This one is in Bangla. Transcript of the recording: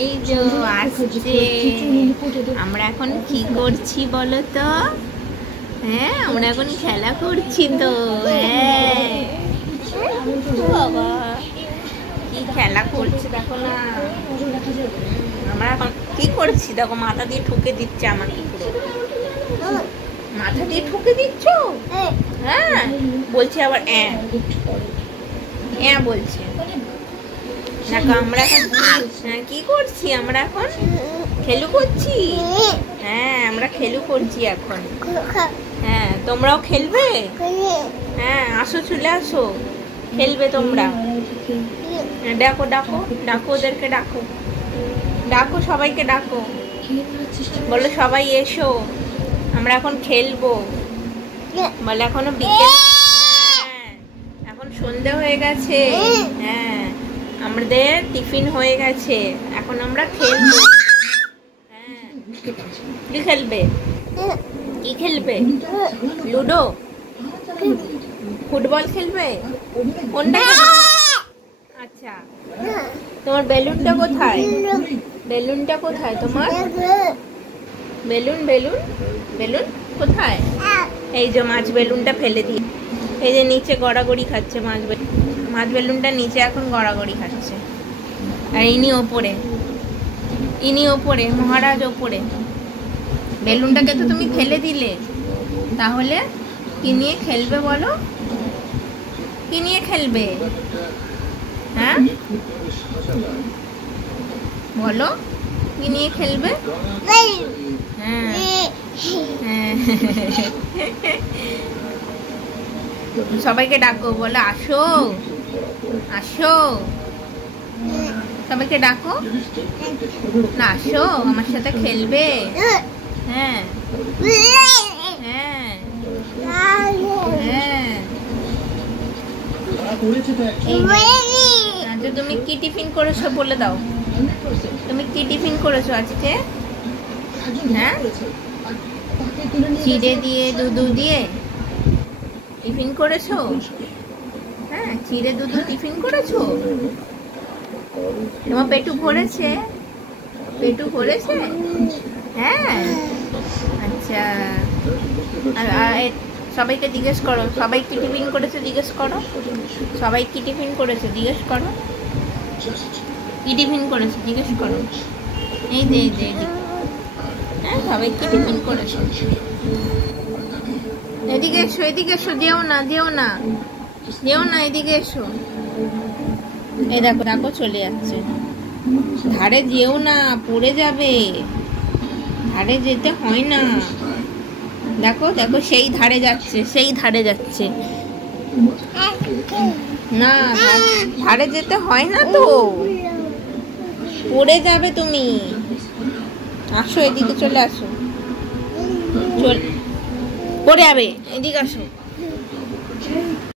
এই যে আসছে। আমরা এখন কি করছি বলো তো? হ্যাঁ, আমরা এখন খেলা করছি তো। হ্যাঁ বাবা, কি খেলা করছে দেখো না। আমরা এখন কি করছি দেখো, মাথা দিয়ে ঠুকে দিচ্ছে আমাকে, পুরো মাথা দিয়ে ঠুকে দিচ্ছ। হ্যাঁ বলছি আবার বলছে দেখো। আমরা এখন কি করছি? আমরা এখন খেলু করছি। হ্যাঁ, আমরা খেলু করছি এখন। হ্যাঁ, তোমরাও খেলবে? হ্যাঁ, আসো, চলে আসো, খেলবে তোমরা। ডাকো ডাকো ডাকো, ওদেরকে ডাকো, ডাকো সবাইকে ডাকো, বলো সবাই এসো, আমরা এখন খেলবো। বলে এখনো বিকেল, এখন সন্ধ্যে হয়ে গেছে। হ্যাঁ, আমাদের টিফিন হয়ে গেছে, এখন আমরা খেলবো। হ্যাঁ, কি খেলবে? কি খেলবে? লুডো? ফুটবল খেলবে? কোনটা? আচ্ছা, তোমার বেলুনটা কোথায়? বেলুনটা কোথায় তোমার? বেলুন বেলুন বেলুন কোথায়? এই যে মাছ বেলুনটা ফেলে দিই। এই যে নিচে গড়াগড়ি খাচ্ছে মাছ বেলুন। মাছ বেলুনটা নিচে এখন গড়াগড়ি খাচ্ছে। আর ইনি ওপরে, মহারাজ ওপরে। বেলুনটাকে তো তুমি ফেলে দিলে, তাহলে কি নিয়ে খেলবে বলো? কি নিয়ে খেলবে? হ্যাঁ বলো, কি নিয়ে খেলবে? হ্যাঁ হ্যাঁ, সবাইকে ডাকো, বলো আসো আসো, সবাইকে ডাকো না, আসো আমার সাথে খেলবে। হ্যাঁ হ্যাঁ হ্যাঁ। আচ্ছা, তুমি কি টিফিন করেছো বলে দাও। তুমি কি টিফিন করেছো আজকে? হ্যাঁ, চিড়ে দিয়ে দুধ দিয়ে টিফিন করেছো? হ্যাঁ, চিড়ে দুধ টিফিন করেছো? তোমার পেটু ভরেছে? পেটু ভরেছে? হ্যাঁ, আচ্ছা। আর সবাইকে জিজ্ঞেস করো, সবাই কি টিফিন করেছে জিজ্ঞেস করো। সবাই কি টিফিন করেছে জিজ্ঞেস করো। কি টিফিন করেছে জিজ্ঞেস করো। এই যে হ্যাঁ, সবাই কি টিফিন করেছে? এদিকে এসো, এদিকে এসো, যেও না এদিকে এসো। এই দেখো দেখো, চলে যাচ্ছে। ধারে যেও না, পড়ে যাবে, ধারে যেতে হয় না। দেখো দেখো, সেই ধারে যাচ্ছে না, ধারে যেতে হয় না তো, পড়ে যাবে তুমি। আসো, এদিকে চলে আসো, পড়ে যাবে, এদিকে আসো।